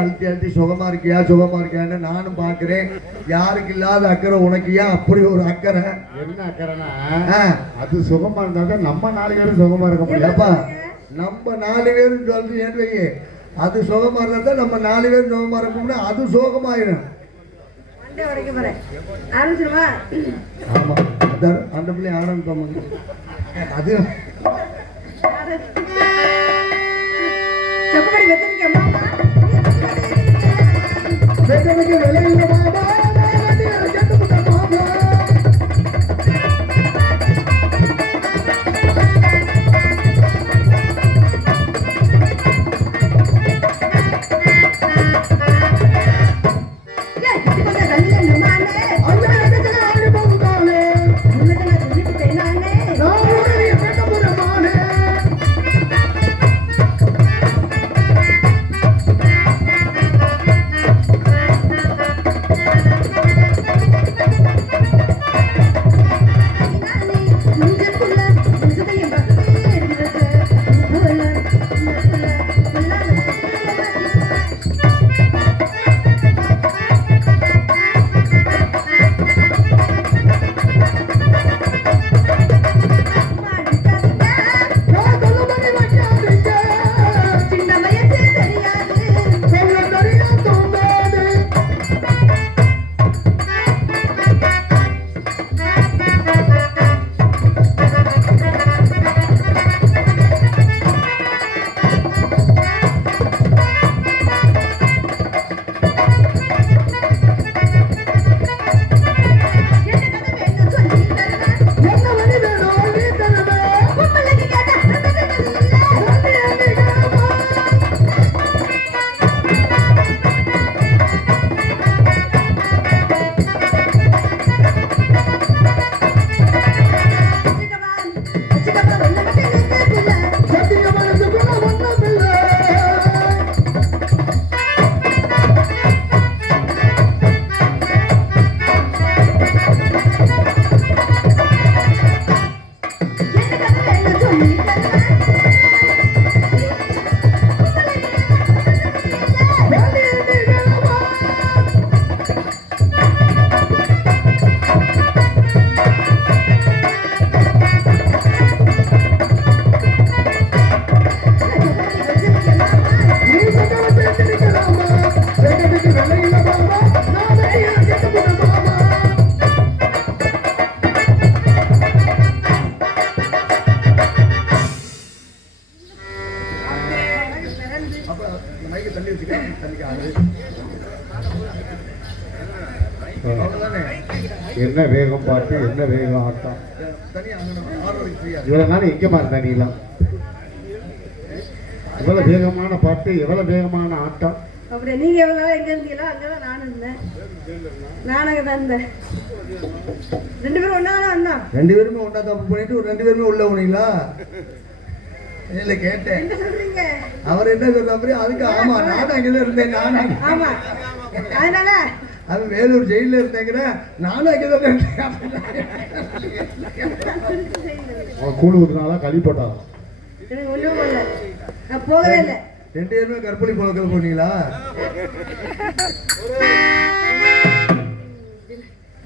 அழுத்தி அழுத்தி சுகமா இருக்கியான்னு நானும் பாக்குறேன். யாருக்கு இல்லாத அக்கறை உனக்கு ஏன் அப்படி ஒரு அக்கறை? என்ன அக்கறைனா அது சுகமா இருந்தா நம்ம 4 பேரும் சுகமா இருக்க முடியாப்பா. நம்ம 4 பேரும் சொல்றேன்னு வையே, அது சுகமா இருந்தா நம்ம 4 பேரும் சுகமா இருக்கோம்னா அது சோகமாயிடும். ஆமா, அந்த பிள்ளை ஆரம்பிப்போம். அது விலையில பாபா என்ன வேகம் பாட்டு, என்ன வேகம் ஆட்டம். இவ்வளவு நாள் எங்கேமா இருந்தா நீலாம்? இவ்வளவு வேகமான பாட்டு, எவ்வளவு வேகமான ஆட்டம். அப்படி நீங்க எவ்வளவு நாள் எங்க இருந்தீங்களோ அங்கதான் நானும் இருந்தேன். நான் அங்கதான் இருந்தேன். 2 பேரும் ஒன்னா வந்தோம். 2 பேருமே ஒன்னா தப்பு பண்ணிட்டு 2 பேருமே உள்ள போனீங்களா? இல்ல கேட்டேன். என்ன சொல்றீங்க? அவர் என்ன சொல்றாரு? அதுக்கு ஆமா நானும் அங்கதான் இருந்தேன். நானும் ஆமா, அதனால அது வேலூர் ஜெயில இருந்தேங்கிற நானும் அங்கதான் இருந்தேன். கூழ் ஊத்துனாலா களி போட்டாலும் எனக்கு ஒண்ணும் இல்லை, நான் போகவே இல்லை. 2 பேருமே கற்பழி புழக்கல் போனீங்களா?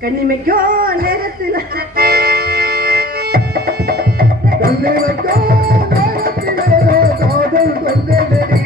கண்ணிமைக்கும் நேரத்தில் காதல் கொண்டேனடி.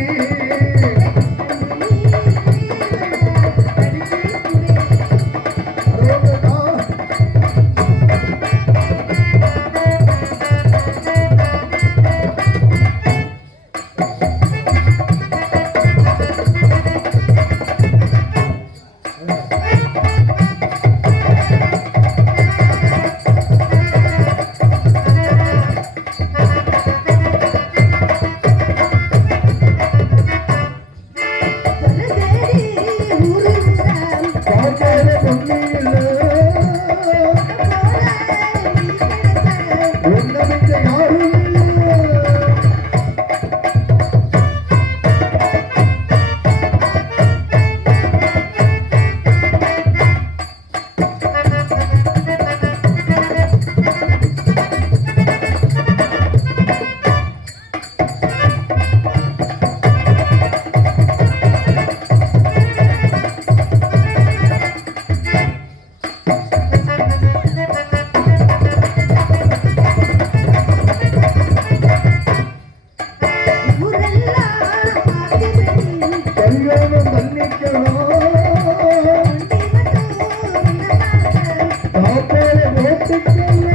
கல்யாணம் பண்ணிக்கணும் சாப்பாடு போட்டுக்கணும்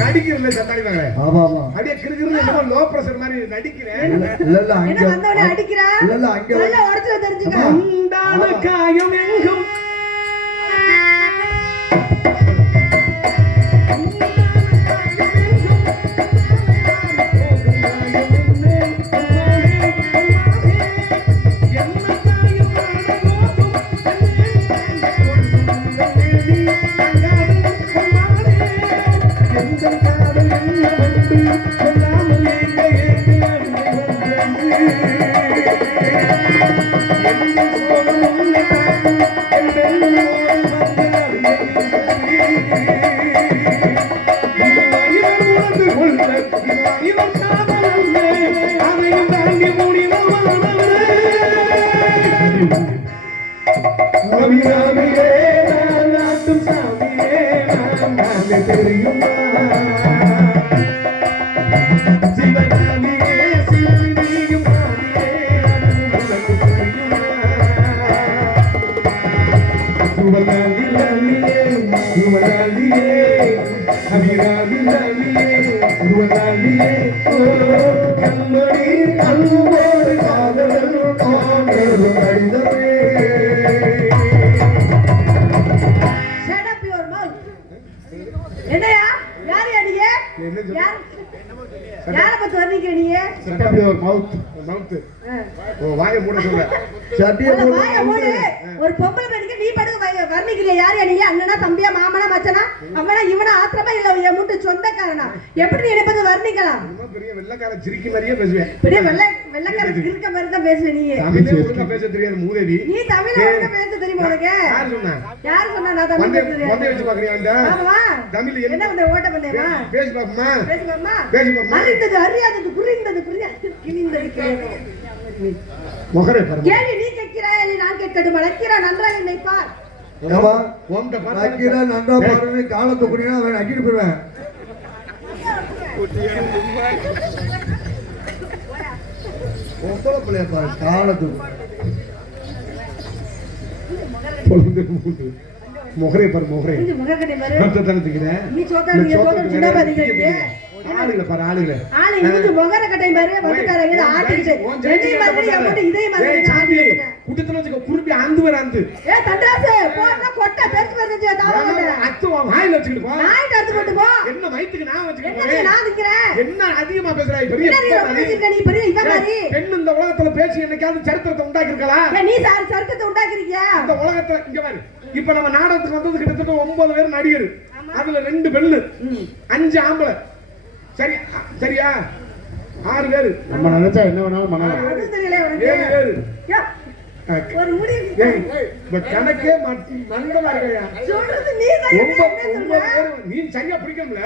நடிக்கிறதுல சத்தாடிவாங்க. ஆமா ஆமா. அப்படியே கிறுகிறுன்னு என்னமோ லோ பிரஷர் மாதிரி நடிக்கிறேன். இல்ல இல்ல அங்க என்ன வந்தவனே அடிக்கிறா? இல்ல இல்ல அங்க நல்ல உடைச்சு தெரிஞ்சுக்க. உண்டான காயம் எங்கும் சொல்லாமல் தெரியுமா என்னையா யாரு அடியே யார பத்தி வர்றீங்க நீங்க மவுத் வாயை மூட சொல்ல வாயை மூடு ஒரு பொம்பளை பெண்ணுக்கு நீ படுக்க வர்ணிக்கலையா யாரு அடியே அண்ணனா தம்பியா மாமனா மச்சனா அவனா இவனா ஆத்திரமா இல்ல என் மூட்டு சொந்தக்காரனா எப்படி நீ என்ன பத்தி வர்ணிக்கலாம் பெரிய வெள்ளக்கார சிரிக்கி மாதிரியே பேசுவேன் பெரிய வெள்ளக்கார சிரிக்க மாதிரி தான் பேசுவ நீ தமிழே ஒழுங்கா பேச தெரியாது மூதேவி நீ தமிழ் ஒழுங்கா பேச தெரியுமா உனக்கு யார் சொன்னா நான் தமிழ் பேசுறேன் வந்து வச்சு பாக்குறியா ஆமா தமிழ் என்ன வந்து ஓட்ட பண்ணேமா பேசி பாப்பமா பேசி பாப்பமா அறிந்தது புரிந்தது கிழிந்தது முகரே பாருங்க கேள்வி நீ கேட்கிறாய் இல்லை நான் கேட்கட்டும் வளர்க்கிறா நன்றாக என்னை பார் நன்றா பாருன்னு காலத்தை குடினா அவன் அடிட்டு போயிடுவேன் பிள்ளைய பாரு காலத்துக்கு முகரே பாரு முகரே முகக்கட்டை பாரு தனத்துக்கிறேன் நீ சோதனை ஆளுகளை பாரு ஆளுகளை ஆளு இன்னைக்கு முகரக்கட்டை பாரு வந்துட்டாரு ஆட்டிட்டு ரெடி மாதிரி அமௌண்ட் இதே மாதிரி சாந்தி குட்டத்துல வச்சுக்க குருப்பி அந்து வர அந்து ஏ தண்டராசு போனா கொட்ட பெருசு வந்து தாவங்க அத்து வாயில வச்சிட்டு போ நாய் எடுத்து போட்டு போ என்ன வயித்துக்கு நான் வச்சிட்டு என்ன நான் நிக்கிறேன் என்ன அதிகமா பேசுறாய் பெரிய நீ பெரிய இவ மாதிரி பெண் இந்த உலகத்துல பேசி என்னைக்காவது சரித்திரத்தை உண்டாக்கி இருக்கலாம் நீ சரித்திரத்தை உண்டாக்கிருக்கிய இந்த உலகத்துல இங்க பாரு இப்ப நம்ம நாடகத்துக்கு வந்தது கிட்டத்தட்ட 9 பேர் நடிகர் அதுல 2 பெண்ணு 5 ஆம்பளை சரி சரியா 6 பேர் நம்ம நினைச்சா என்ன வேணாலும் பண்ணலாம் அது தெரியல உனக்கு 7 பேர் ஒரு முடி கணக்கே மண்டலா இருக்கையா சொல்றது நீ தான் நீ சரியா பிடிக்கணும்ல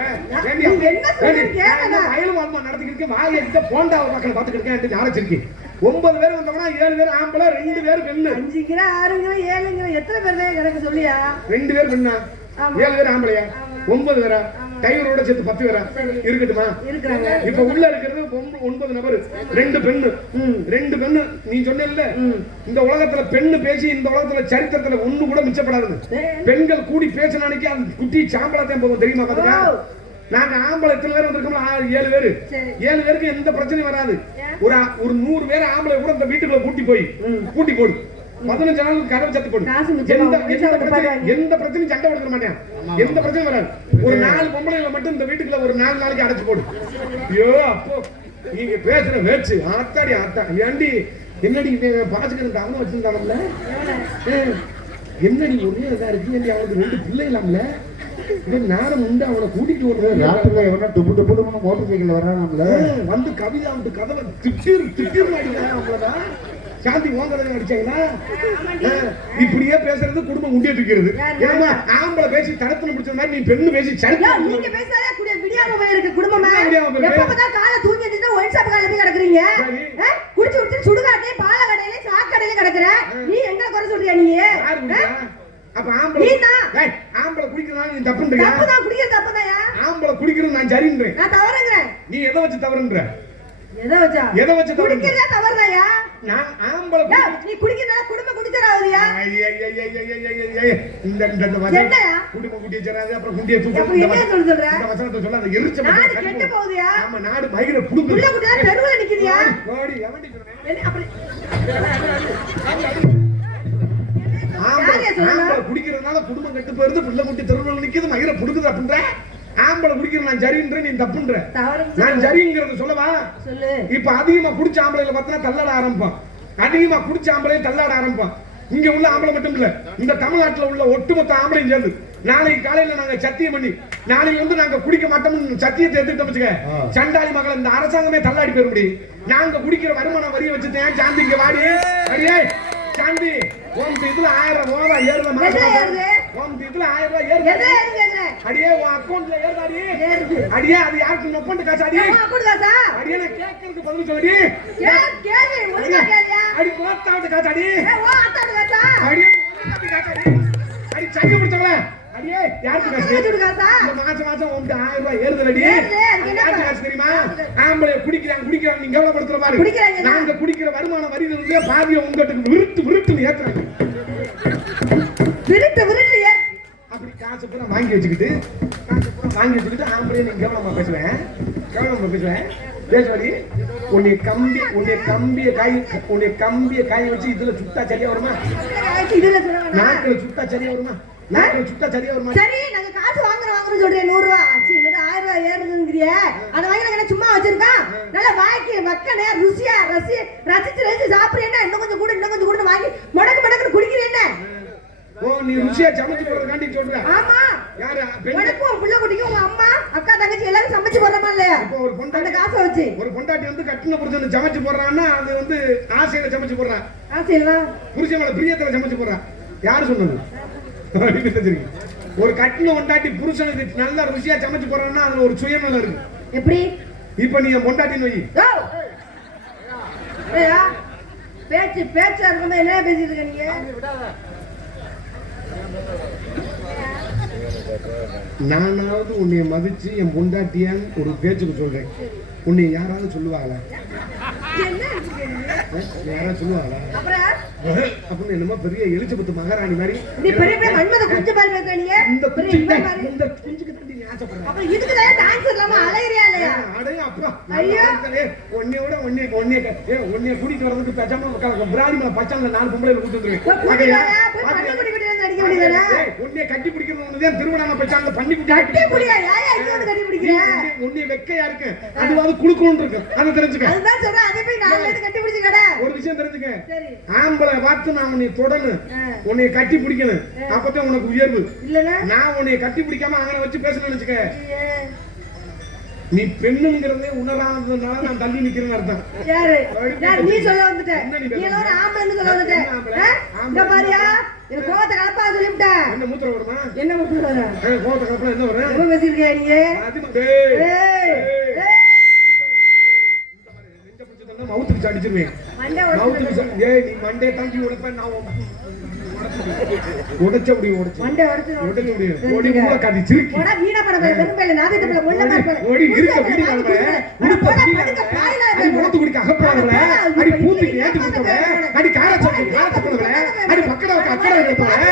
என்ன சொல்றீங்க வயலும் அம்மா நடத்திக்கிட்டு வாய் எடுத்து போண்டா மக்களை பார்த்துக்கிட்டு ஞாபகம் 9 பேர் வந்தோம்னா 7 பேர் ஆம்பளை 2 பேர் பெண்ணு 5 6 7 எத்தனை பேர் தான் எனக்கு சொல்லியா 2 பேர் பெண்ணா 7 பேர் ஆம்பளையா 9 பேரா டைவரோட சேர்த்து 10 பேரா இருக்கட்டுமா இருக்காங்க இப்ப உள்ள இருக்கிறது 9 நபர் 2 பெண்ணு 2 பெண்ணு நீ சொன்னேல்ல இந்த உலகத்துல பெண்ணு பேசி இந்த உலகத்துல சரித்திரத்துல ஒண்ணு கூட மிச்சப்படாதுன்னு பெண்கள் கூடி பேசினானிக்கு அது குட்டி சாம்பலாத்தான் போகும் தெரியுமா பாத்துக்கா நாங்க ஆம்பளை எத்தனை பேர் வந்திருக்கோம் 7 பேரு 7 பேருக்கு எந்த பிரச்சனையும் வராது ஒரு 100 பேர் ஆம்பளை கூட இந்த வீட்டுக்குள்ள கூட்டி போடு 15 நாளுக்கு கதவு சத்து போடு எந்த பிரச்சனையும் சண்டை கொடுக்க மாட்டேன் எந்த பிரச்சனையும் வராது ஒரு 4 பொம்பளைகளை மட்டும் இந்த வீட்டுக்குள்ள ஒரு 4 நாளைக்கு அடைச்சு போடு ஐயோ அப்போ நீங்க பேசுற வேச்சு ஆத்தாடி ஆத்தா ஏண்டி என்னடி பாச்சுக்கிட்டு அவனும் வச்சிருந்தாங்கல்ல என்னடி ஒரே இதா இருக்கு ஏண்டி அவனுக்கு 2 பிள்ளை இல்லாமல நேரம் உண்டு அவனை கூட்டிட்டு வருவேன் ராத்திரில எவனா டுப்பு மோட்டர் சைக்கிள் வர்றாங்கல்ல வந்து கவிதா வந்து கதவை திட்டிரு அடிக்கிறான் அவ்வளவுதான் சாந்தி ஓங்கறதை அடிச்சாங்களா இப்படியே பேசுறது குடும்பம் முண்டிட்டு இருக்கிறது ஏமா ஆம்பளை பேசி தரத்துல முடிச்ச மாதிரி நீ பெண்ணு பேசி சரியா நீங்க பேசாதே குடிய விடியாம இருக்கு குடும்பமே எப்பப்பதான் கால தூங்கிட்டு ஒயின் ஷாப் கால போய் கிடக்குறீங்க குடிச்சு குடிச்சு சுடுகாட்டே பால கடையில சாக்கடையில கிடக்குற நீ எங்க குறை சொல்றியா நீ அப்ப ஆம்பளை குடிக்கிறதுனால நீ தப்புன்றியா தப்புதான் குடிக்கிறது தப்புதாயா ஆம்பளை குடிக்கிறது நான் சரின்றேன் நான் தவறுங்கறேன் நீ எதை வச்சு தவறுன்ற எதை வச்சு குடிக்கிறதா தவறுதாயா நான் ஆம்பளை நீ குடிக்கிறதா குடும்பம் குடிச்சறாவதியா இந்த என்னயா குடும்பம் குடிச்சறாது அப்புறம் குண்டிய தூக்கு என்ன சொல்ற இந்த வசனத்தை சொல்லாத எரிச்ச நாடு கெட்டு போகுதியா ஆமா நாடு மயிர புடுங்க புள்ள குடியா தெருவுல நிக்கிறியா ஓடி எவண்டி சொன்னே என்ன அப்படி ஆம்பளை குடிக்கிறதுனால குடும்பம் கெட்டு போயிருது புள்ள குட்டி தெருவுல நிக்குது மயிர புடுங்குது அப்படின்ற ஆம்பளை குடிக்கிற நான் சரின்ற நீ தப்புன்ற நான் சரிங்கிறத சொல்லவா சொல்லு இப்ப அதிகமா குடிச்ச ஆம்பளைல பார்த்தா தள்ளாட ஆரம்பிப்பான் அதிகமா குடிச்ச ஆம்பளையும் தள்ளாட ஆரம்பிப்பான் இங்க உள்ள ஆம்பளை மட்டும் இல்ல இந்த தமிழ்நாட்டுல உள்ள ஒட்டுமொத்த ஆம்பளையும் சேர்ந்து நாளைக்கு காலையில நாங்க சத்தியம் பண்ணி நாளைக்கு வந்து நாங்க குடிக்க மாட்டோம்னு சத்தியத்தை எடுத்துக்கிட்டோம் வச்சுக்க, சண்டாளி மகளை இந்த அரசாங்கமே தள்ளாடி போயிட முடியும். நாங்க குடிக்கிற வருமானம் வரிய வச்சுட்டேன். சாந்தி இங்க வாடி, அடியே சாந்தி, உன் இதுல 1000 ரூபா ஏறுற மாதிரி, உன் இதுல 1000 ரூபா ஏறுது அடியே, உன் அக்கௌண்ட்ல ஏறுதாடி அடியே, அது யாருக்கு நொப்பண்டு காசாடி அடியே, நான் கேட்கறதுக்கு பதில் சொல்லி அடி கோத்தாவுட்டு காசாடி அடியே, காசாடி அடி சண்டை பிடிச்சவங்கள அடியே, யாருக்கு காசு மாசம் மாசம் உங்க 1000 ரூபாய் ஏறுதலடி, யாருக்கு காசு தெரியுமா? ஆம்பளை குடிக்கிறாங்க நீங்க கவலைப்படுத்துற மாதிரி நாங்க குடிக்கிற வருமானம் வரியிலிருந்தே பாதியை உங்களுக்கு விருட்டு ஏத்துறாங்க. அப்படி காசு பூரா வாங்கி வச்சுக்கிட்டு ஆம்பளை நீங்க கவனமா பேசுவேன் பேசுவாடி. உன்னை கம்பிய காய வச்சு இதுல சுத்தா சரியா வருமா? நாக்குல சுத்தா சரியா வருமா? சரி, நாங்க காசு வாங்குறோம் சொல்றேன் 100 ரூபா. சரி, 1000 ரூபாய் ஏறுதுங்கறிய. அத வாங்கி நாங்க சும்மா வச்சிருக்கோம். நல்ல வாய்க்கு மக்கனே ருசியா ரசிச்சு சாப்பிடுறேன்னா இன்னும் கொஞ்சம் கூட வாங்கி மடக்கு குடிக்கிறேன்னு. ஓ, நீ ருசியா சமைச்சு போறதுக்காண்டி சொல்ற? ஆமா. யாரு? உனக்கும் புள்ள குட்டிக்கும் உங்க அம்மா அக்கா தங்கச்சி எல்லாரும் சமைச்சு போறமா இல்லையா? இப்போ ஒரு பொண்டாட்டி காசை வச்சு ஒரு பொண்டாட்டி வந்து கட்டின புருஷன் சமைச்சு போடுறான்னா அது வந்து ஆசையில சமைச்சு போடுறா. ஆசையில புருஷன் மேல பிரியத்துல சமைச்சு போடுறா. யாரு சொன்னது? ஒரு கட்டின பொண்டாட்டி புருஷனுக்கு நல்ல ருசியா சமைச்சு போறான்னா அதுல ஒரு சுயநலம் இருக்கு. எப்படி? இப்ப நீ பொண்டாட்டின்னு வை. பேச்சா இருக்கும்போது என்ன பேசிட்டு இருக்க நீங்க? நானாவது உன்னை மதிச்சு என் பொண்டாட்டியான்னு ஒரு பேச்சுக்கு சொல்றேன். உன்னை யாராவது சொல்லுவாங்களா? யாராவது சொல்லுவாங்களா? அப்படின்னு என்னமோ பெரிய எலிசபெத் மகாராணி மாதிரி நீ பெரிய மன்மத குஞ்சு மாதிரி பேசுறீங்க. இந்த குஞ்சுக்கு தாண்டி நீ ஆசைப்படுற. அப்ப இதுக்கு தான் டான்ஸ் இல்லாம அலையறியா இல்லையா? அடைய அப்பா ஒன்னையோட ஒன்னே கூட்டிட்டு வரதுக்கு பேசாம பிராடி மேல பச்சாங்க 4 பொம்பளை கூட்டிட்டு உன்னை கட்டி பிடிக்கிறது ஒண்ணுதான் திருமணம் பச்சாங்க பண்ணி உன்னை வெக்கையா இருக்கு அதுவாது குளுக்கணும் இருக்கு. அதை தெரிஞ்சுக்க. ஒரு விஷயம் தெரிஞ்சுக்க, ஆம்பளை பார்த்து நான் உன்னை தொடணும், உன்னை கட்டி பிடிக்கணும், அப்பதான் உனக்கு உயர்வு. நான் உன்னை கட்டி பிடிக்காம அங்கே வச்சு பேசணும்னு வச்சுக்க, நீ பெண்ணுங்கிறதே உணராததுனால நான் தள்ளி நிக்கிறேன்னு அர்த்தம். நீ சொல்ல வந்துட்ட, நீ ஒரு ஆம்பளைன்னு சொல்ல வந்துட்ட. இங்க பாரியா, இந்த கோவத்தை கலப்பா சொல்லிவிட்ட. என்ன மூத்திர வருமா? என்ன மூத்திர வரும்? கோவத்தை கலப்பா என்ன வரும்? என்ன பேசிருக்கே நீ? மவுத்துக்கு அடிச்சிருவேன். நீ மண்டே தாண்டி உடைப்ப நான் உடைச்ச முடியும். ஓடி மூளை காட்டி சிரிக்கி வீணா படம் பெருமையில நாதிட்டப்பல முள்ள மாதிரி ஓடி இருக்க வீடி காலவ அடி மூத்து குடிக்க அகப்பறாதவள அடி பூத்திக்கு ஏத்தி குடுத்தவள அடி காரச்சப்பளவள அடி பக்கட அக்கட வைத்தவள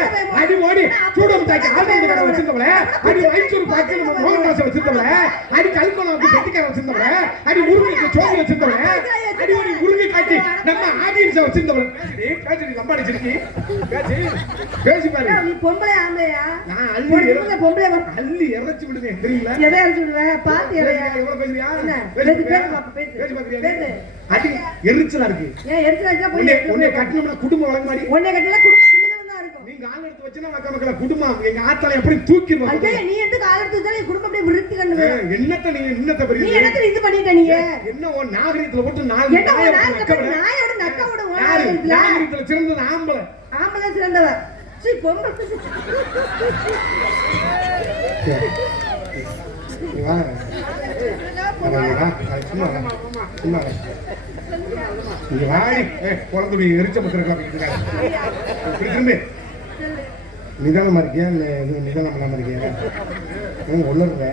அடி ஓடி சூடம் தாக்கி ஆல்பம் கடை வச்சிருந்தவள அடி வைச்சூர் பாக்கி நம்ம மோகன்தாஸ் வச்சிருந்தவள அடி கல்கோனாவுக்கு பெட்டிக்கார வச்சிருந்தவள அடி முருங்கைக்கு சோதி வச்சிருந்தவள அடி ஓடி முருங்கை காட்டி நம்ம ஆடியன்ஸ் வச்சிருந்தவள பேசி லம்பாடி சிரிக்கி பேசி பாரு. நீ பொம்பளை ஆம்பளையா? நான் பொம்பளை அள்ளி இறச்சி விடுவேன் தெரியுங்களா? எதை இறச்சி விடுவேன்? பாத்து எவ்வளவு பேசுறியா? பேசி பாக்குறியா? அடி எரிச்சலா இருக்கு. ஏன் எரிச்சலா இருக்கா? உன்னை கட்டணும்னா குடும்பம் வழங்க மாதிரி. உன்னை கட்டல குடும்பம் கிள்ளுகள் தான் இருக்கும். நீங்க ஆள் எடுத்து வச்சனா மக்கள குடும்பம் எங்க ஆத்தால எப்படி தூக்கிடுவாங்க? ஐயா நீ எதுக்கு ஆள் எடுத்து வச்சா குடும்பம் அப்படியே விருத்தி கண்டுவே. என்னத்த நீ என்னத்த பெரிய நீ என்னத்த இது பண்ணிட்ட நீ? என்ன ஒரு நாகரிகத்துல போட்டு நாயோட நக்கவோட நாகரிகத்துல சிறந்தது ஆம்பளை. ஆம்பளை சிறந்தவர். சீ பொம்பளை வா குழந்தைய எரிச்ச பத்திரிக்கா திரும்பி நிதானமா இருக்கியா இல்ல நிதானம் இல்லாம இருக்கியா? உணர்ற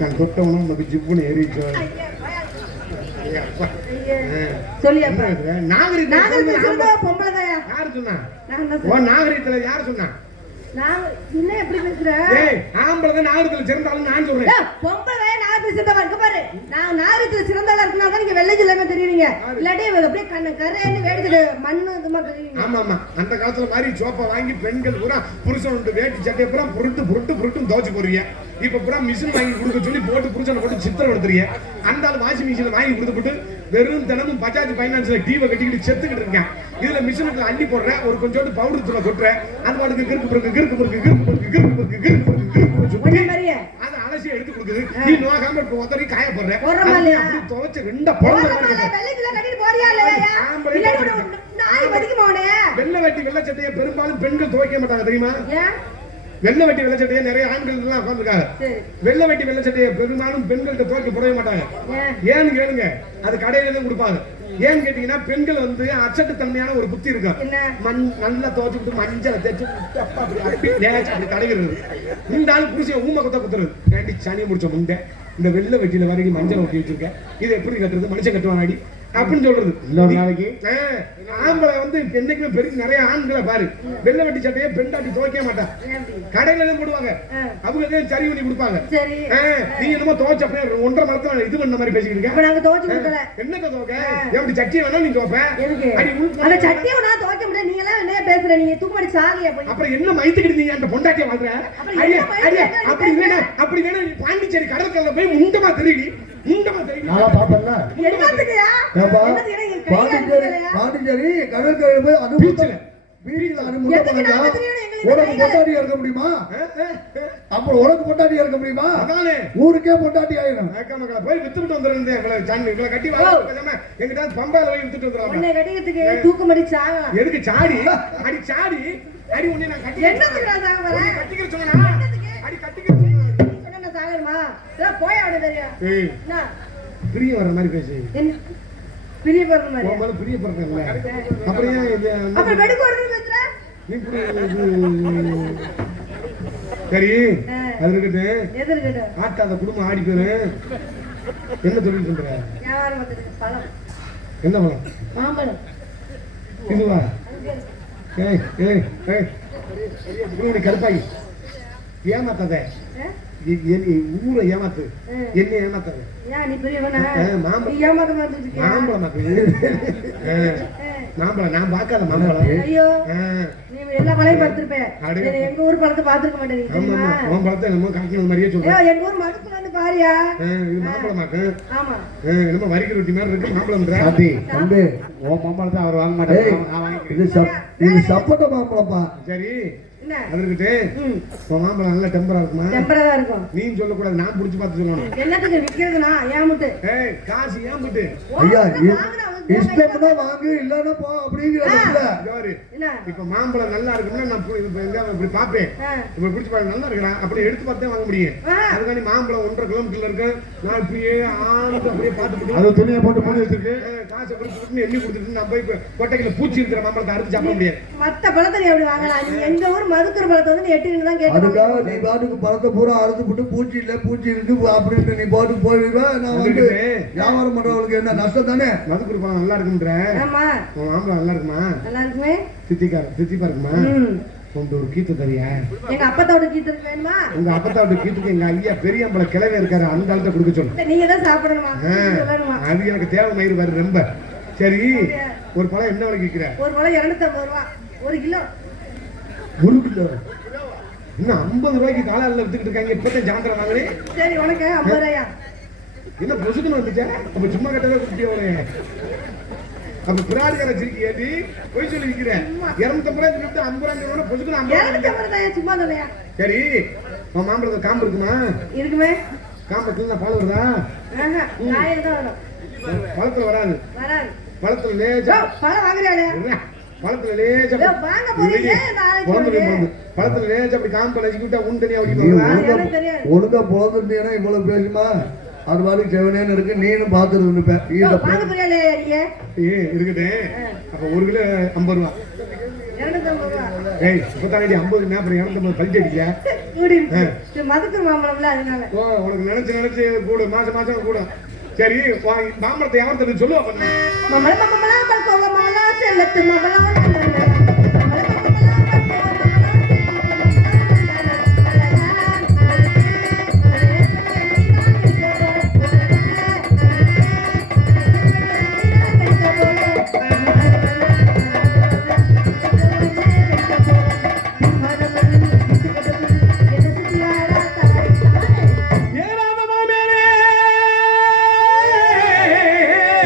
நான் தொட்ட உணவு நமக்கு ஜிப்புன்னு எரிச்சோ. நாகரிகத்துல யாரு சொன்னா? என்ன எப்படி பேசுற? ஆம்பளை நாகரிகத்துல சிறந்தாலும் நான் சொல்றேன். பொம்பளை நாகரிகத்துல சிறந்தவா இருக்க பாரு. நான் நாகரிகத்துல சிறந்தவளா இருக்குன்னா தான் நீங்க வெள்ளை ஜில்லாம தெரியுறீங்க. இல்லாட்டி அப்படியே கரையன்னு வேடிட்டு மண்ணு இதுமா தெரியுங்க. ஆமா ஆமா, அந்த காலத்துல மாதிரி சோப்பா வாங்கி பெண்கள் பூரா புருஷன் வேட்டி சட்டையை பூரா புருட்டு துவச்சு போடுறீங்க. இப்ப பூரா மிஷின் வாங்கி கொடுக்க சொல்லி போட்டு புருஷனை போட்டு சித்திரம் எடுத்துறீங்க. அந்த ஆள் வாஷிங் மிஷின் வாங்கி கொடுத்து போட்டு வெறும் தினமும் பஜாஜ் பைனான்ஸ்ல டீவை கட்டிக்கிட்டு செத்துக்கிட்டு இருக்கேன். இதுல மிஷினுக்குள்ள அள்ளி போடுறேன், ஒரு கொஞ்சோண்டு பவுடர் தூளை கொட்டுறேன், அது பாட்டுக்கு ஒண்ணே மாதிரியே அதை அலசி எடுத்து கொடுக்குது. நீ நோகாம உதறி காய போடுறேன், போடுறமா இல்லையா? துவைச்சு ரெண்டா போடுற வெள்ளைக்குள்ள கட்டிட்டு போறியா இல்லையா? நாய் வலிக்குமா உன்னைய? வெள்ளை வெட்டி வெள்ளை சட்டையை பெரும்பாலும் பெண்கள் துவைக்க மாட்டாங்க தெரியுமா? ஏன்? வெள்ளை வெட்டி வெள்ளை சட்டையை நிறைய ஆண்கள் எல்லாம் உட்காந்துருக்காங்க. வெள்ளை வெட்டி வெள்ளை சட்டையை பெரும்பாலும் பெண்கள்கிட்ட துவைக்க போடவே மாட்டாங்க. ஏன்னு கேளுங்க, அது கடையில தான் கொடுப்பாங்க. ஏன்னு கேட்டீங்கன்னா பெண்கள் வந்து அச்சட்டு தன்மையான ஒரு புத்தி இருக்கும். நல்லா துவைச்சுட்டு மஞ்சளை தேய்ச்சி அப்படி தடைகிறது. இந்த ஆள் புருஷன் ஊமை கொத்த குத்துறது. வேண்டி சனியை முடிச்ச முண்டை இந்த வெள்ளை வெட்டியில வரைக்கும் மஞ்சள் ஒட்டி வச்சிருக்கேன், இதை எப்படி கட்டுறது, மனுஷன் கட்டுவாங்க அடி அப்படின்னு சொல்றது. இன்னொரு நாளைக்கு ஆம்பளை வந்து என்னைக்குமே பெரிய நிறைய ஆண்களை பாரு, வெள்ளை வெட்டி சட்டையை பெண்டாட்டி துவைக்க மாட்டான், கடையில தான் போடுவாங்க, அவங்க சரி பண்ணி கொடுப்பாங்க. நீ என்னமோ துவைச்ச அப்படியே 1.5 மணத்துல இது பண்ண மாதிரி பேசிக்கிட்டு என்னத்த துவைக்க, எப்படி சட்டியை வேணா நீ துவைப்பேன், அப்புறம் என்ன மைத்துக்கிட்டு நீ அந்த பொண்டாட்டியை வாழ்ற, அப்படி இல்லைன்னா அப்படி இல்லைன்னா நீ பாண்டிச்சேரி கடற்கரையில போய் முண்டமா தெரியுடி, முண்டமா தெரியுது. பாண்டிச்சேரி கடற்கரையில போய் அது வீட்டுல உனக்கு பொட்டாட்டியா இருக்க முடியுமா? அப்புறம் உனக்கு பொட்டாட்டியா இருக்க முடியுமா? ஊருக்கே பொட்டாட்டி ஆயிடும். போய் வித்துட்டு வந்துடுறேன், கட்டி எங்கிட்ட பம்பால போய் வித்துட்டு வந்துடுறாங்க. தூக்கமடி சாக எதுக்கு சாடி அடி சாடி அடி உன்னை நான் கட்டி கட்டிக்கிற சொன்னா அடி கட்டிக்கிற சாகமா போய் அவட தெரியும் பிரிய வர்ற மாதிரி பேசு, பிரிய போற மாதிரி பிரிய போறல. அப்புறம் ஏன் இது அப்புறம் வெடுக்கு வரணும் பேசுற நீ சரி அது இருக்கட்டு. எது இருக்கட்டு? ஆட்டாத குடும்பம் ஆடி பேரு. என்ன தொழில் பண்ற? வியாபாரம் பண்றது. பழம். என்ன பழம்? மாம்பழம். இதுவா? ஏய் ஏய் ஏய் குடும்பி கருப்பாய் ஏமாத்தாத, ஊரை ஏமாத்து, என்ன ஏமாத்தாத. நீ பெரியவனா? நீ ஏமாத்த மாட்டேங்க. மாம்பழம் நான் பார்க்காத மாம்பழம். ஐயோ நீ எல்லா பழைய படுத்திருப்பேன், எங்க ஊர் பழத்தை பார்த்திருக்க மாட்டேன் தெரியுமா? உன் பழத்தை என்னமோ காய்க்கணும் மாதிரியே சொல்றேன். எங்க ஊர் மதுக்குள்ள வந்து பாரியா? இது மாம்பழமாக்கு. ஆமா என்னமோ வரிக்கிற ரொட்டி மாதிரி இருக்கு மாம்பழம். தம்பி உன் மாம்பழத்தை அவர் வாங்க மாட்டேன். இது சப்போட்டா மாம்பழம்ப்பா. சரி அதுக்கிட்டு மாம்பழம் நல்லா டெம்பரா இருக்குமா? டெம்பரா இருக்கும். நீ சொல்லக்கூடாது, நான் புடிச்சு பார்த்து சொல்லணும். என்னத்துக்கு விக்கிறதுனா ஏமுட்டு? காசு ஏமுட்டு. ஐயா இஷ்டம்னா வாங்கு, இல்லன்னா போ அப்படிங்கறதுல. இப்ப மாம்பழம் நல்லா இருக்குன்னா நான் இப்படி பாப்பேன், இப்ப பிடிச்சு பாரு நல்லா இருக்குடா அப்படி எடுத்து பார்த்தே வாங்க முடியும். அதுக்காண்டி மாம்பழம் 1.5 கிலோமீட்டர்ல இருக்கு, நான் இப்படியே ஆண்டு அப்படியே பார்த்துட்டு அது துணியை போட்டு மூடி வச்சிருக்கு, காசை கொடுத்துட்டு எண்ணி கொடுத்துட்டு நான் போய் கொட்டைக்குள்ள பூச்சி இருக்கிற மாம்பழத்தை அறுத்து சாப்பிட முடியாது. மத்த பழத்தை நீ அப்படி வாங்கலாம். நீ எங்க ஊர் மதுக்குற பழத்தை வந்து எட்டின்னு தான் கேட்டு அதுக்காக நீ பாட்டுக்கு பழத்தை பூரா அறுத்து போட்டு பூச்சி இல்ல பூச்சி இருக்கு அப்படின்னு நீ போட்டு போயிடுவா. நான் வந்து வியாபாரம் பண்றவங்களுக்கு என்ன நஷ்டம் தானே? மதுக்குற பழம் நல்லா இருக்குன்ற. ஆமா மாம்பழம் நல்லா இருக்குமா? நல்லா இருக்குமே. தித்திப்பா இருக்குமா? ஒரு கீத்து தரியா? எங்க அப்பத்தாவோட கீத்து இருக்கு வேணுமா? உங்க அப்பத்தாவோட கீத்துக்கு எங்க ஐயா பெரியம்பளை கிளவே இருக்காரு, அந்த ஆள்கிட்ட கொடுக்க சொல்லு. நீங்க தான் சாப்பிடணுமா? அது எனக்கு தேவை மயிறு பாரு ரொம்ப. சரி ஒரு பழம் என்ன விலைக்கு விற்கிற? ஒரு பழம் 250 ரூபா 1 கிலோ. 1 கிலோ இன்னும் 50 ரூபாய்க்கு காலால வித்துக்கிட்டு இருக்காங்க. இப்பதான் ஜாந்திரம் வாங்குறேன். சரி உனக்கு 50 ரூபாயா? என்ன பொசுக்குன்னு வந்துச்சா? அப்ப சும்மா கட்டவே குட்டியோட அப்ப பிராடிகார சிரிக்கி ஏடி போய் சொல்லி விக்கிறேன். 250 ரூபாய் சொல்லிட்டு 50 ரூபாய் பொசுக்குன்னு 50 ரூபாய் சும்மா சொல்லையா? சரி உன் மாம்பழத்துல காம்பு இருக்குமா? இருக்குமே. காம்பத்துல பால் வருதா? காயில தான் வரும். பழத்துல வராது. வராது. பழத்துல லேசா பழம் வாங்குறியாடா? பழத்துல லேசா வாங்க போறீங்க நாளைக்கு. பழத்துல லேசா அப்படி காம்பு லசிக்கிட்டா உன் தனியா ஓடி போறா. ஒழுங்கா போறதுன்னா இவ்வளவு பேசுமா? அது மாதிரி செவனேன்னு இருக்கு, நீனும் பாத்துட்டு இருப்பேன். இருக்கட்டே. அப்ப 1 கிலோ 50 ரூபா. 250 ரூபா. ஏய் இப்பதானே 50 அப்புறம் 250 பல்ட்டி அடிக்கியா? மதுக்கு மாம்பழம்ல அதனால. ஓ உனக்கு நினைச்சு கூட மாசம் கூட. சரி மாம்பழத்தை யார்கிட்ட சொல்லுவா பண்ண? மாம்பழம் போகமாலாம் செல்லத்து மாம்பழம்.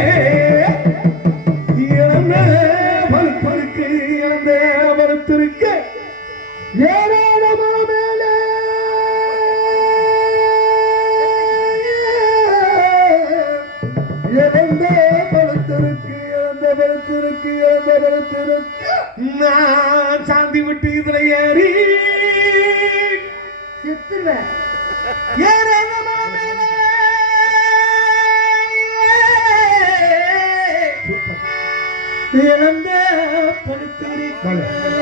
Hey! படுத்திருக்க ஏராளமா மேலே இழந்த படுத்திருக்கு நான் சாந்தி விட்டு இதுல ஏறி செத்துருவேன்.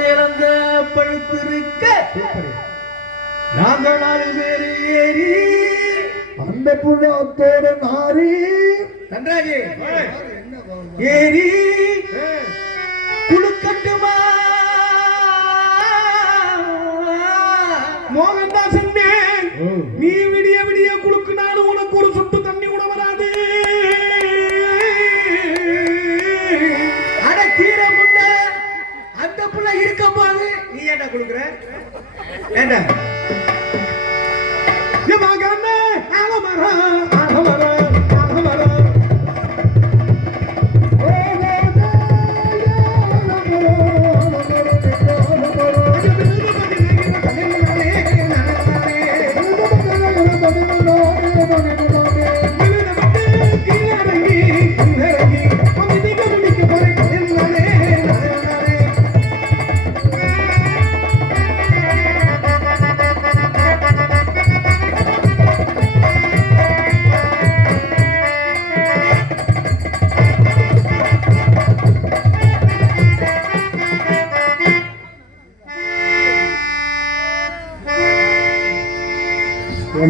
இழந்த படுத்திருக்க நாங்கள் 4 பேர் ஏறி அந்த புறாத்தோட நாரி நன்றாகி ஏறி குழுக்கட்டுமா மோகன்தாசன் நீ விடிய விடிய குழுக்கு நானும் உனக்கு ஒரு சொட்டு தண்ணி கூட வராது. அட கீரை முன்ன அந்த புள்ள இருக்க போது நீ ஏண்டா கொடுக்குற ஏண்டா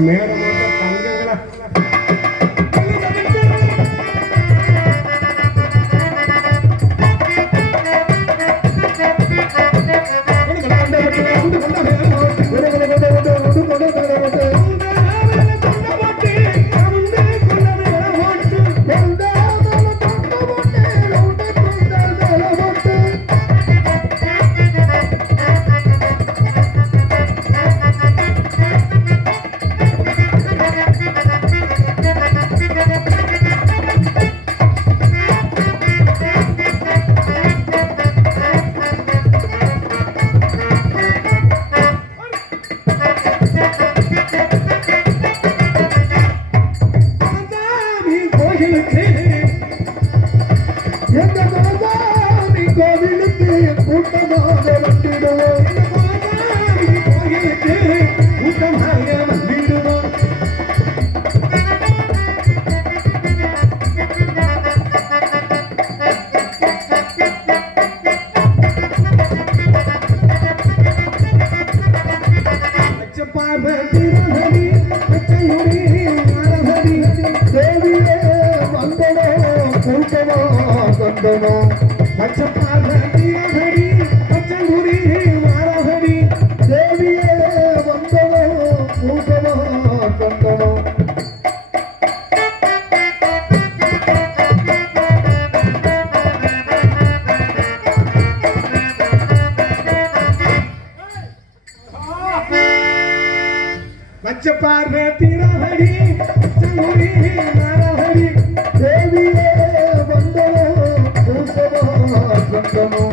மேடம் தங்கங்களா பச்சப்பார்வ திரஹரி சங்குரி மரஹரி தேவியே வந்தனோ பூசவா சந்தனோ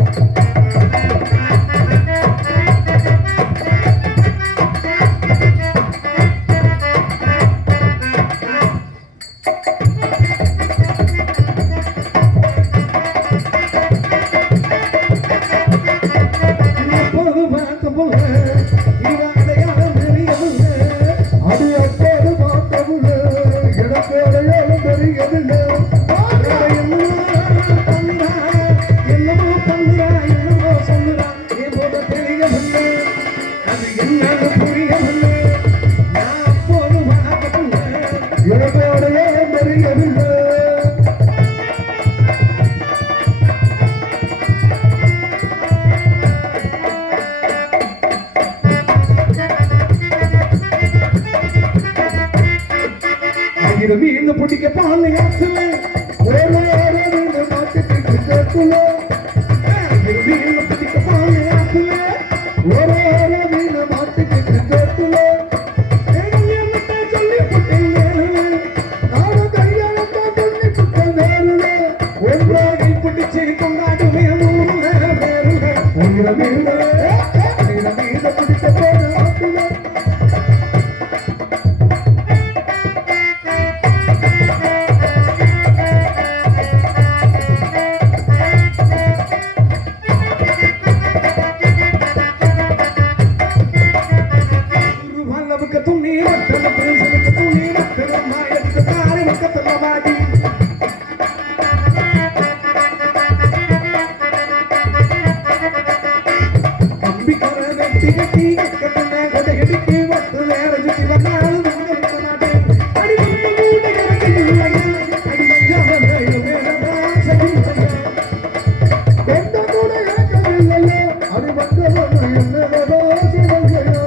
மீன் பிடிக்க பால் ஆற்றுல மீன் பிடிக்க பால் ஆற்றுல சொல்லி ஒன்றாகி பிடிச்சு கொண்டாடுமே 3 பேருங்க கட்டி கட்டி கட்டுன கதையடிக்கு வந்து வேற சுத்தி வந்தாலும் இருக்க மாட்டேன் அடி வந்து மூட கிடக்கு இல்லையா அடி மச்சான மேலதான் சகில்லையா எந்த கூட இறக்கவில்லையோ அது வந்தவன் என்னவோ சிவங்கையோ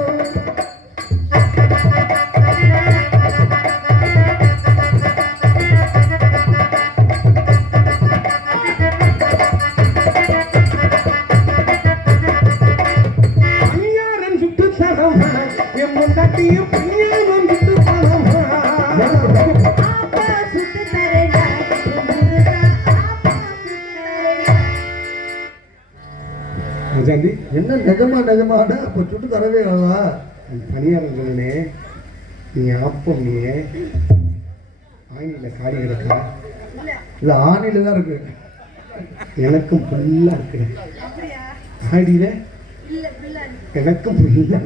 பையாரன் சுட்டு தரமா என் பொண்டாட்டியும் பையாரன் சுட்டு தரமா ஆப்பா சுட்டு தரேடா முருகா ஆப்பா சுட்டு தரேடா அஜாந்தி என்ன நிஜமாடா அப்ப சுட்டு தரவே இல்லா பணியாரம் சொன்னே நீ ஆப்பம் நீ ஆங்கில காரி கிடக்கா இல்ல ஆணில தான் இருக்கு எனக்கும் ஃபுல்லா இருக்கு அப்படியா ஆடியில இல்ல பிள்ளாடி எனக்கும் ஃபுல்லா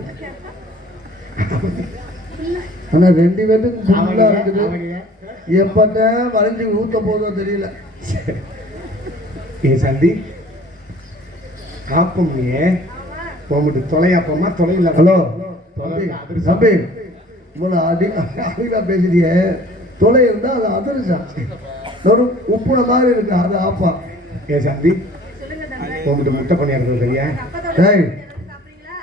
ஆனா ரெண்டு பேருக்கும் ஃபுல்லா இருக்குது எப்பதான் வளைஞ்சு ஊத்த போதோ தெரியல ஏ சந்தி ஆப்பம் நீ போகும்போது தொலையாப்பமா தொலையில ஹலோ தம்பி இவ்வளோ அடிக்கா பேசுறிய தொலை இருந்தா அது அதிர்ஷ்டம் ஒரு உப்புன மாதிரி இருக்கு அது ஆப்பா ஏ சந்தி சொல்லுங்க தம்பி போகும்போது முட்டை பண்ணியாரு சரியா டேய் சாப்பிடுறீங்களா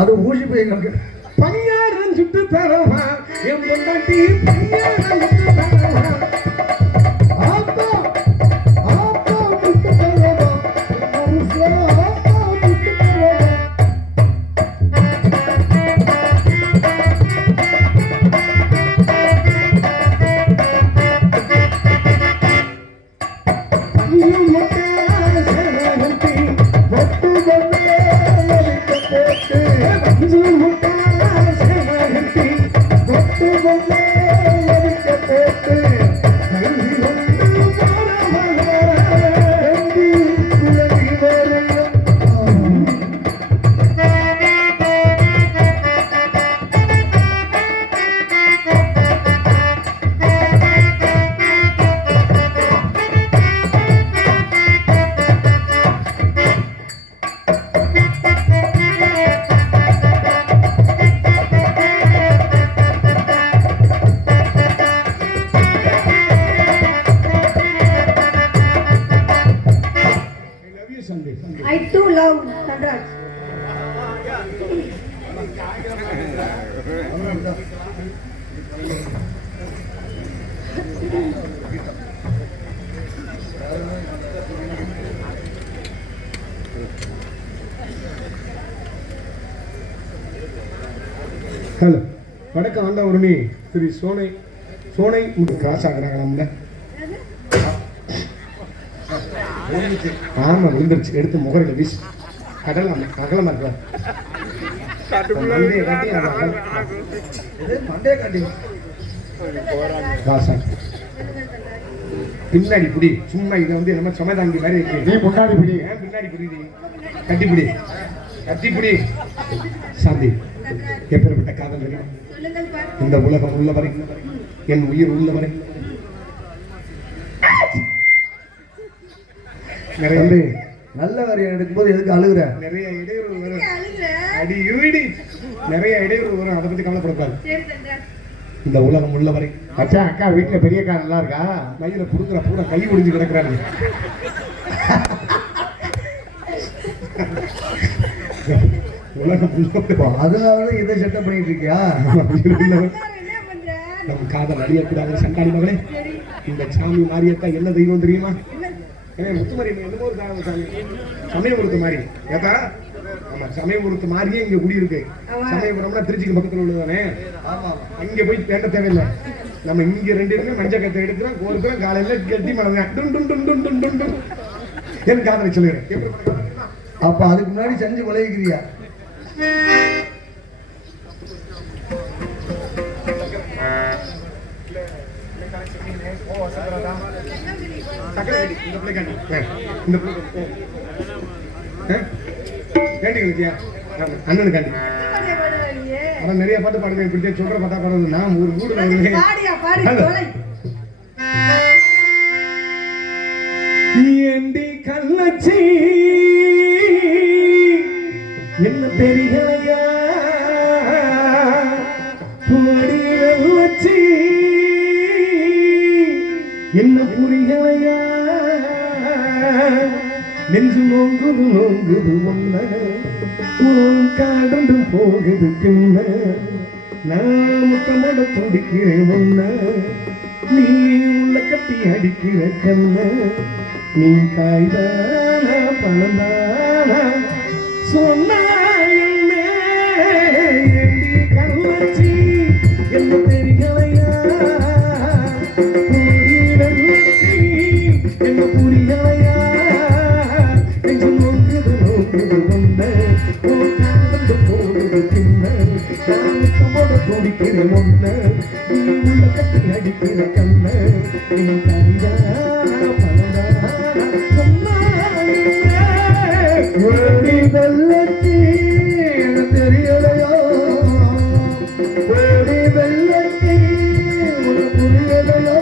அது ஊசி போய் கிடக்கு பணியாரம் சுட்டு தரவா என் பொண்டாட்டி பணியாரம் சுட்டு தரவா ஆப்பா ஆப்பா முட்டு தரவா மனுஷா ஆப்பா முட்டு தரவா பணியும் முட்டை சேவகத்தி பொட்டு பொண்ணே வலிக்க போட்டு பணியும் முட்டை சேவகத்தி பொட்டு பொண்ணே வலிக்க போட்டு கல்வி வந்து போறவளா எந்தி குழவி வரும் I love you Sunday. I too love Thanraj. Hello வடக்கு ஆண்ட உரிமை திரு சோனை சோனை கிராஸ் ஆகுறாங்க நம்ம ஆமா விழுந்துருச்சு எடுத்து முகரில் வீசு கடலாம் அகலமா இருக்கலாம் இது மண்டே காட்டி கிராஸ் ஆகு பின்னாடி பிடி சும்மா இதை வந்து நம்ம சமதாங்கி மாதிரி இருக்கு நீ முன்னாடி பிடி ஏன் பின்னாடி பிடி கட்டிப்பிடி கட்டிப்பிடி சாந்தி எப்பேற்பட்ட காதல் தெரியும் சொல்லுங்கள் பாரு. இந்த உலகம் உள்ளவரை என் உயிர் உள்ளவரை நிறைய தம்பி நல்ல காரியம் எடுக்கும்போது எதுக்கு அழுகுற நிறைய இடையூறு வரும் அழுகுற. அடி இருடி நிறைய இடையூறு வரும் அதை பத்தி கவலைப்படக்கூடாது சரி தன்ராஜ். இந்த உலகம் உள்ளவரை அச்சா அக்கா வீட்டுல பெரிய அக்கா நல்லா இருக்கா மயில புடுங்குற பூரா கை ஒடிஞ்சு கிடக்குறாங்க உலகம் உள்ளவரை அதனாலதான் இதை செட்டப் பண்ணிட்டு இருக்கியா உயிர் உள்ளவரை எல்லாரும் என்ன பண்ற? நம் காதல் அழியக்கூடாது சண்டாளி மகளே சரி. இந்த சாமி மாரியத்தான் என்ன தெய்வம் தெரியுமா என்ன? ஏன் முத்துமாரி என்னமோ ஒரு சாமி சமயபுரத்து மாறி ஏதா ஆமா சமயபுரத்து மாறியே இங்க குடி இருக்கு ஆமா. சமயபுரம்னா திருச்சிக்கு பக்கத்துல உள்ளதானே ஆமா அங்க போய் தேட தேவையில்லை நம்ம இங்க ரெண்டு பேருமே மஞ்சள் கத்தை எடுக்கிறோம் கோருக்கிறோம் காலையில கட்டி மழங்க டும் டும் டும் டும் டும் டும் டும் என் காதலை சொல்லுகிறேன் எப்படி பண்ணுறது தெரியுமா? அப்ப அதுக்கு முன்னாடி செஞ்சு விளைவிக்கிறியா சக்கரை வெடி, இந்த பிள்ளை காட்டு. இந்த பிள்ளை கேட்டீங்க அண்ணனு காட்டி பாடியா பாடுவ நீ? அவன் நிறைய பாட்டு பாடுவேன் இப்படி சொல்ற பாட்டா பாடுறது நான் ஒரு ஊர்ல வருவேன் பாடியா பாடி ஹலோ. தொலை. ஏண்டி கள்ளச்சி என்ன தெரியலையா புடிகள் வச்சு என்ன புரியலையா நெஞ்சு நோங்குது நோங்குது ஒன்ன காடு போகுது பின்ன நான் முத்தமோட துடிக்கிறேன் ஒன்ன நீ உள்ள கட்டி அடிக்கிற கண்ண நீ காய்தானா பழந்தானா சொன்னா என்ன ஏண்டி கண்ணாச்சி என்ன தெரியலையா புரியலன் வச்சி என்ன புரியலையா நெஞ்சு நோங்குது நோங்குது வந்த காடு போகுது பின்ன நான் முத்தமோட துடிக்கிறேன் ஒன்ன நீ உள்ள கட்டி அடிக்கிற கண்ண நீ காய்தானா பழந்தானா சொன்னா ஓடி வெள்ளத்தி எனக்கு தெரியலையா ஓடி வெள்ளத்தி உனக்கு புரியலையா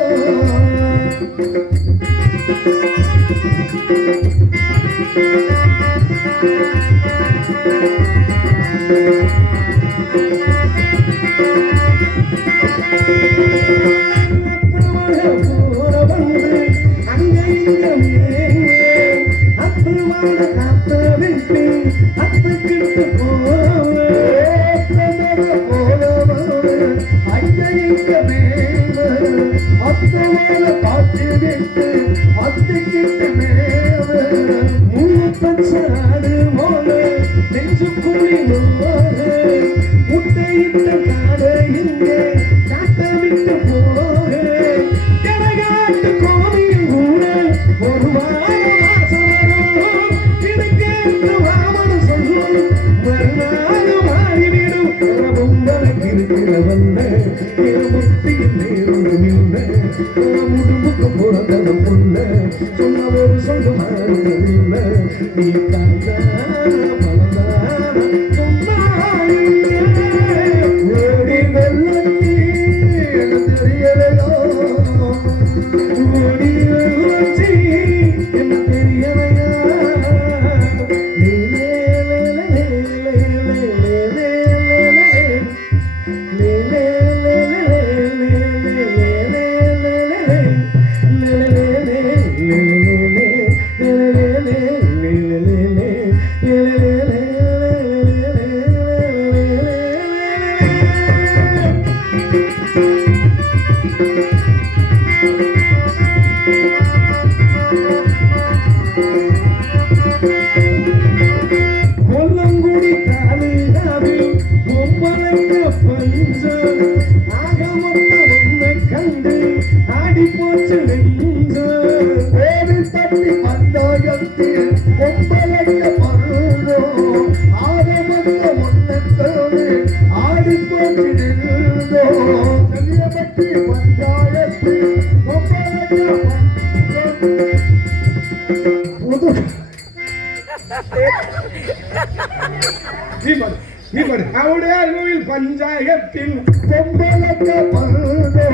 பஞ்சாயத்தில் பொம்பலக்க பல்தோ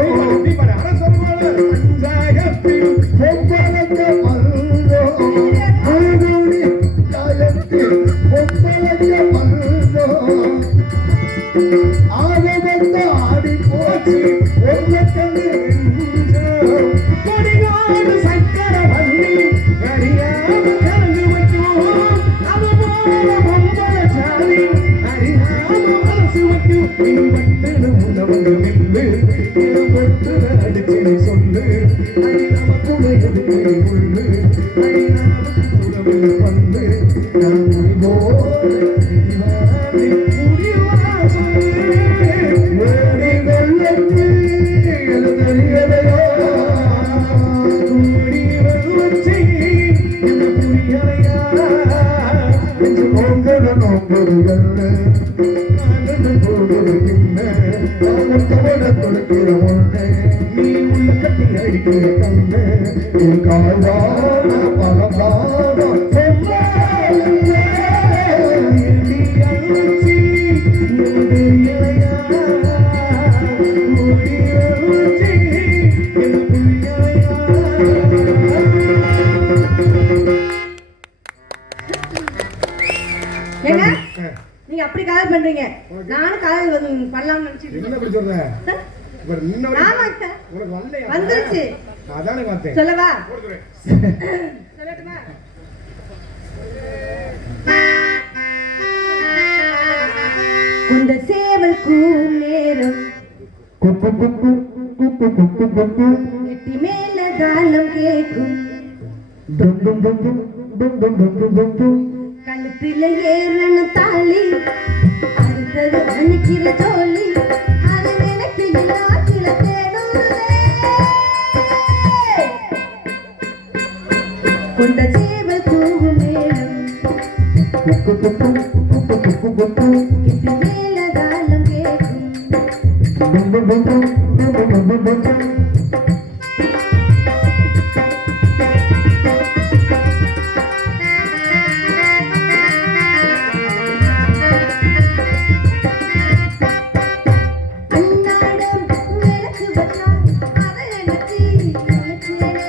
பஞ்சாயத்தில் பொம்பலக்க பல்தோ அழுகுடி பஞ்சாயத்தில் பொம்பலக்க பல்தோ ஆக வந்த ஆடி போச்சு ஒன்ன கண்டு கொடிகாடு சக்கர வள்ளி அறியாம கலந்து வைக்கும் அது போல பொம்பல சாதி அறியாம மனசு வைக்கும் நீ வட்டு உணவு நின்று பொட்டு அடிச்சு சொல்லு அடி நமக்குள்ள எதுக்கு உள்ளு அடி நமக்கு துறவில் வந்து நான் முடிவோடு முடிவா சொல்லு ஓடி வெள்ளத்தி எழுதறியலையோ நோங்குது நோங்குது போகுது பின்ன தவட கொடுக்கிற ஒண்ணு நீ உள்ள கட்டி அடிக்கிற கண்ண என் கால்வான பலகான நீ அழுச்சி என்று இளையா ஓடி அழுச்சி என்று இளையா ஏங்க நீங்க அப்படி காதல் பண்றீங்க, நானும் காதல் பண்ணலாம்னு நினைச்சிட்டு என்ன அப்படி சொல்ற? இப்ப நின்ன வரைக்கும் ஆமாங்க உனக்கு வரலையா? வந்துருச்சு. அதானே பார்த்தேன். சொல்லவா? போடுறேன். சொல்லட்டுமா? குந்த சேவல் கூவும் நேரம் எட்டி மேல தாளம் கேட்கும், கழுத்துல ஏறணும் தாலி, அடுத்தது அணிக்கிற ஜோலி, அது நினைக்க நாட்டில தேடுறதே. கொண்ட சேவல் கூவும் நேரம் எட்டி மேல தாளம் கேட்கும், அன்னாடம் விளக்கு வச்சா அதை நினைச்சி நினைச்சேனே,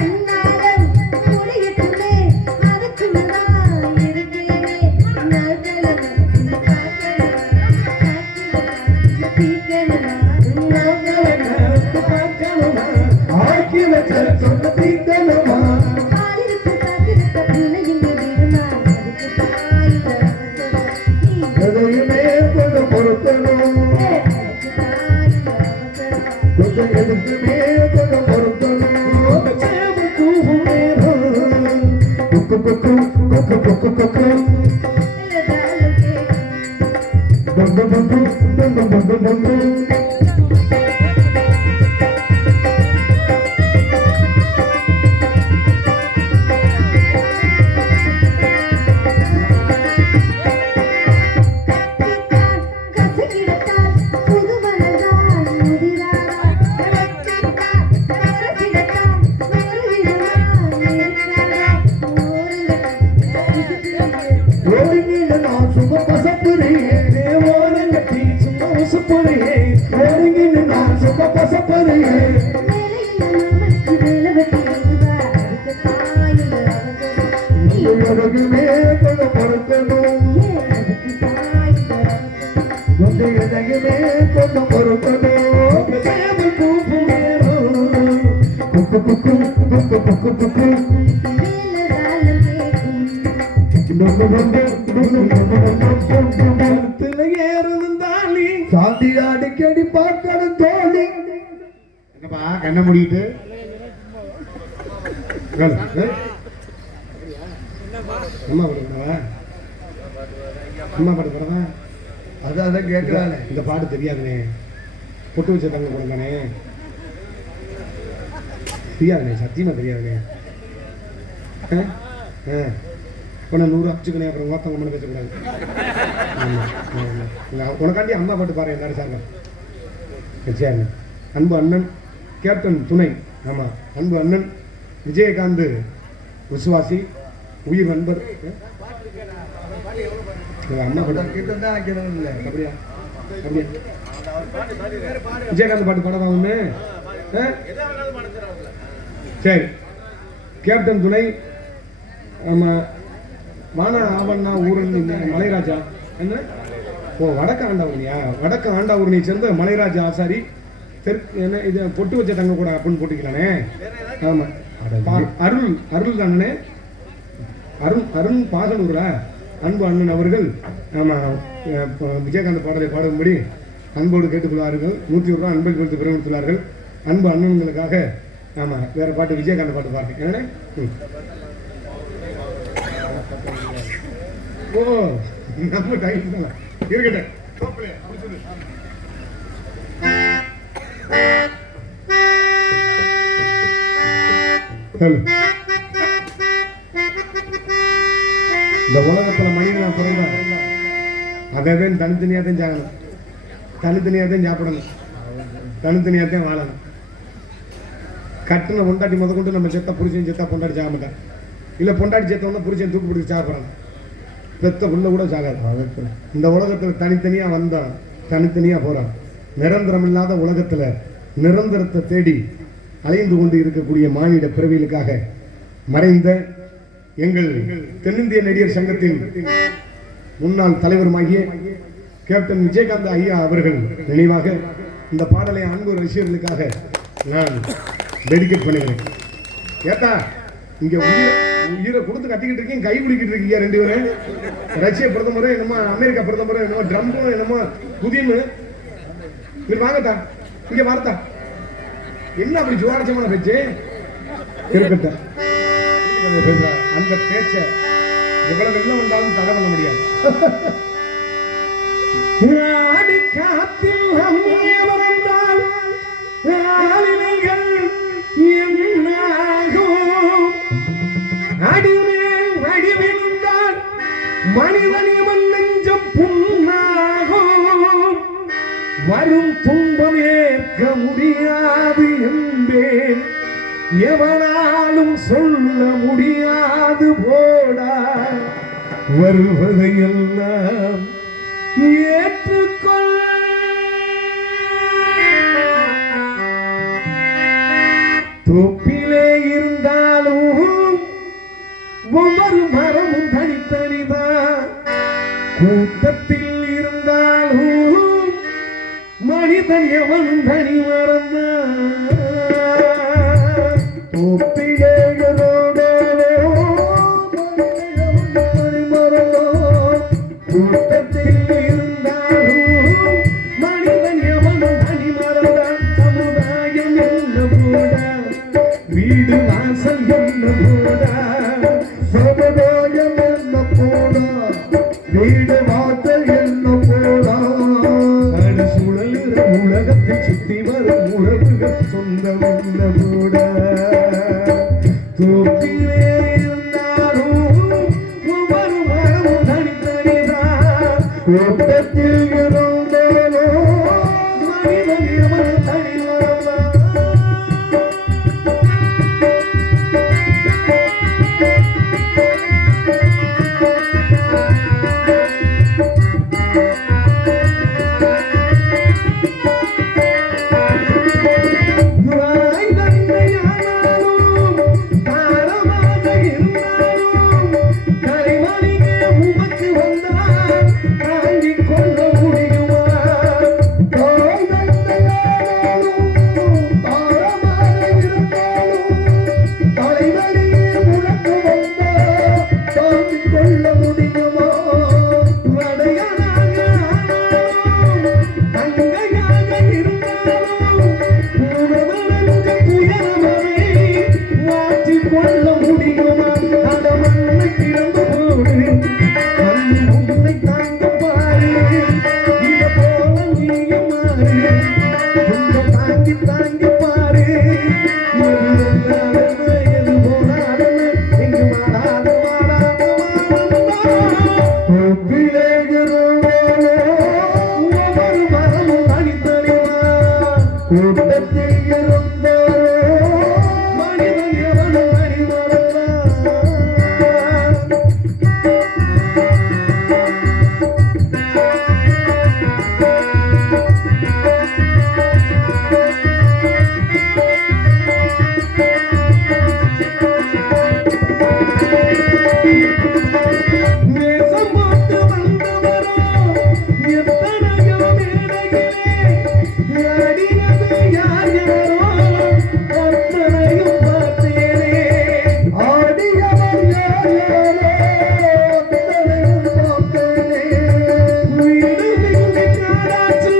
அன்னாடம் முடியட்டுமே அதுக்கு நான் இருக்கேனே, நாட்களமா ஆக்கி வச்ச சொன்ன தீக்கணுமா, பாலிருக்க காத்திருக்க பிள்ளை இங்கு விடுமா, அதுக்கு தாயில அவசரம், நீ எதையுமே கொஞ்சம் பொறுக்கணும், அதுக்கு தாயில அவசரம். கொஞ்சம் எதுக்குமே கொஞ்சம் பொறுக்கணும். சேவல் கூவும் நேரம் குக்கு குக்கு குக்கு குக்கு குக்கு தாளம் கேட்கும், பங்கு பங்கு பங்கு பங்கு பங்கு. கசக்கிடத்தான் புது மனதான் முதிராரா, கசக்கிடத்தான் கரசிடத்தான் வேறு விதமா இருக்கிறாரா, ஓடுங்கில நான் சும்மா பசப்புறேன், ஓடுங்கட்டி சும்மா உசுப்புறேன், ஓடுங்கில நான் சும்மா பசப்புறேன். எதுக்குமே கொஞ்சம் பொறுக்கணும், கொஞ்சம் எதையுமே கொஞ்சம் பொறுக்கணும். சேவல் கூவும் நேரம் குக்கு குக்கு குக்கு குக்கு குக்கு சாந்தி அடிக்கடி பார்க்கணும் தோழி. என்னப்பா கண்ணை மூடிட்டு அம்மா படுக்கிறவா அம்மா படுக்கிறவா அதான் கேட்கிறானே. இந்த பாட்டு தெரியாதுனே, பொட்டு வச்ச தங்க கூட தானே தெரியாதுனே, சத்தியமா தெரியாதுனே. உன்னை 100 அச்சுக்கணே, அப்புறம் மொத்தம் கம்மனு பேசக்கூடாது. உனக்காண்டி அம்மா பாட்டு பாரு எல்லாரும் சார். சரி, அன்பு அண்ணன் கேப்டன் துணை, ஆமா அன்பு அண்ணன் விஜயகாந்த் விசுவாசி, உயிர் நண்பர். அம்மா பாட்டு கிட்டதான் வைக்கணும் இல்லை. அப்படியா அப்படியா விஜயகாந்த் பாட்டு பாடவாங்கன்னு. சரி, கேப்டன் துணை, ஆமா வானா ஆவண்ணா ஊரன் மலைராஜா என்ன, ஓ வடக்கு ஆண்டாவூர்னியா, வடக்கு ஆண்டாவூர்னியை சேர்ந்த மலைராஜா ஆசாரி, தெற்கு என்ன இது பொட்டு வச்ச தங்க கூட அப்படின்னு போட்டுக்கலானே. ஆமா அருள் அருள் தானே, அருண் பாகலூரா அன்பு அண்ணன் அவர்கள், ஆமா விஜயகாந்த் பாடலை பாடும்படி அன்போடு கேட்டுக்கொள்வார்கள். 100 ரூபாய் அன்பை கொடுத்து பெருமித்துள்ளார்கள் அன்பு அண்ணன்களுக்காக. ஆமா வேற பாட்டு விஜயகாந்த் பாட்டு பாருங்க என்னண்ணே. ஓ நம்ம டைம் தான் இருக்கட்டும். இந்த உலகத்துல மனிதனா பிறந்தான், அவன் தனித்தனியாத்தான் சாகணும், தனித்தனியாத்தான் சாப்பிடணும், தனித்தனியாத்தான் வாழணும். கட்டுன பொண்டாட்டி முத கொண்டு நம்ம செத்தா புருஷன் செத்தா பொண்டாட்டி சாக மாட்டான், இல்ல பொண்டாட்டி செத்தவொன்னா புருஷன் தூக்கு பிடிச்சி சாப்பிட்றான், பெத்த புள்ள கூட சாகாது. இந்த உலகத்துல தனித்தனியா வந்தான், தனித்தனியா போறான். நிரந்தரம் இல்லாத உலகத்துல நிரந்தரத்தை தேடி அலைந்து கொண்டு இருக்கக்கூடிய மானிட பிறவிகளுக்காக மறைந்த எங்கள் தென்னிந்திய நடிகர் சங்கத்தின் முன்னாள் தலைவருமாகிய கேப்டன் விஜயகாந்த் ஐயா அவர்கள் நினைவாக இந்த பாடலை அன்பு ரசிகர்களுக்காக நான் டெடிகேட் பண்ணுகிறேன். ஏத்தா இங்க உயிரை கொடுத்து கத்திக்கிட்டு இருக்கீங்க, கை குடிக்கிட்டு இருக்கீங்க ரெண்டு பேரும். ரஷ்ய பிரதமர் என்னமோ, அமெரிக்கா பிரதமர் என்னமோ, ட்ரம்பும் என்னமோ, புதினு வாங்கத்தா இங்க வார்த்தா. என்ன அப்படி சுவாரஸ்யமான பேச்சு இருக்கட்டும். அந்த பேச்ச எவ்வளவு வெள்ளம் வந்தாலும் தடை பண்ண முடியாது. காத்தில் அடிமேல் வடிவிழுந்தால் மனிதனிவன் நெஞ்சம் புண்ணாகும். வரும் துன்பம் ஏற்க முடியாது என்பேன், எவனாலும் சொல்ல முடியாது போடா. வருவதையெல்லாம் ஏற்றுக்கொள். தொப்பிலே இருந்தாலும் ஒவ்வொரு மரமும் தனித்தனிதான். கூட்டத்தில் இருந்தாலும் மனிதன் எவனும் தனி மறந்தான். தொப்பிலே கூட்டத்தில் இருந்தாலும் மனிதன் எவனும் தனி மறந்தான். சமுதாயம் என்ன போட, வீடு வாசல் என்ன போட, சமுதாயம் என்ன போட, வீடு வாசல் என்ன போட, அடு சுழலுற உலகத்தில் சுத்தி வரும் உறவுகள் சொந்தம் என்ன போட. தொப்பிலே இருந்தாலும் ஒவ்வொரு மரமும் தனித்தனிதான். கூட்டத்தில் இருந்தாலும் மனிதன் எவன் தனி மறந்தான். கூட்டத்தில் இருந்தாலும் மனிதன் எவனும் தனி மறந்தான். நேசம் போட்டு வந்தவரோ எத்தனையோ மேடையிலே அடியது யார் யாரோ அத்தனையும் பார்த்தேனே. ஆடியவர் யார் யாரோ அத்தனையும் பார்த்தேனே. வீடு மிகுதி காடாச்சு,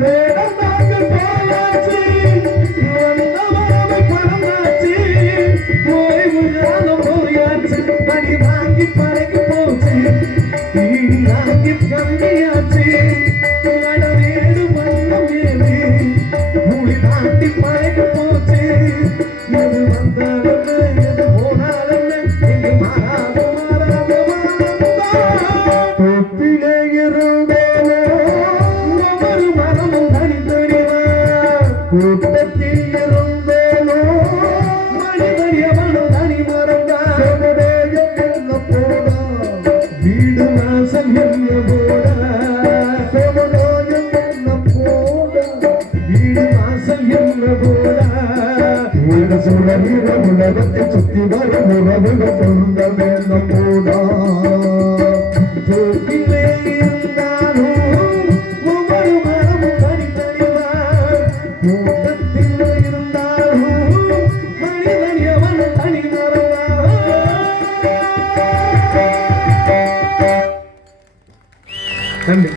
வேடமாக போயாச்சு, வந்த வரவை பறந்தாச்சு, ஓய்வு காலம் போயாச்சு. அடி வாங்கி பறக்கு போச்சு, ஈடி வாங்கி கம்மியாச்சு. நடவேடு மன்னம் ஏது, மூடி தாண்டி பறக்கு போச்சு. எது வந்தாலும் எது போனாலும் இங்கு மாறாது மாறாது மாறாது. தொப்பிலே இருந்தாலும் ஒவ்வொரு மரமும் தனித்தனிதான். கூட்டத்தில் இருந்தாலும் மனிதன் எவனும் தனி மறந்தான். சமுதாயம் என்ன போட, வீடு வாசல் என்ன போட, சமுதாயம் என்ன போட, வீடு வாசல் என்ன போட. வீடு சுழலிற உலகத்தை சுத்தி வரும் உறவுகள் சொந்தம் என்ன போட.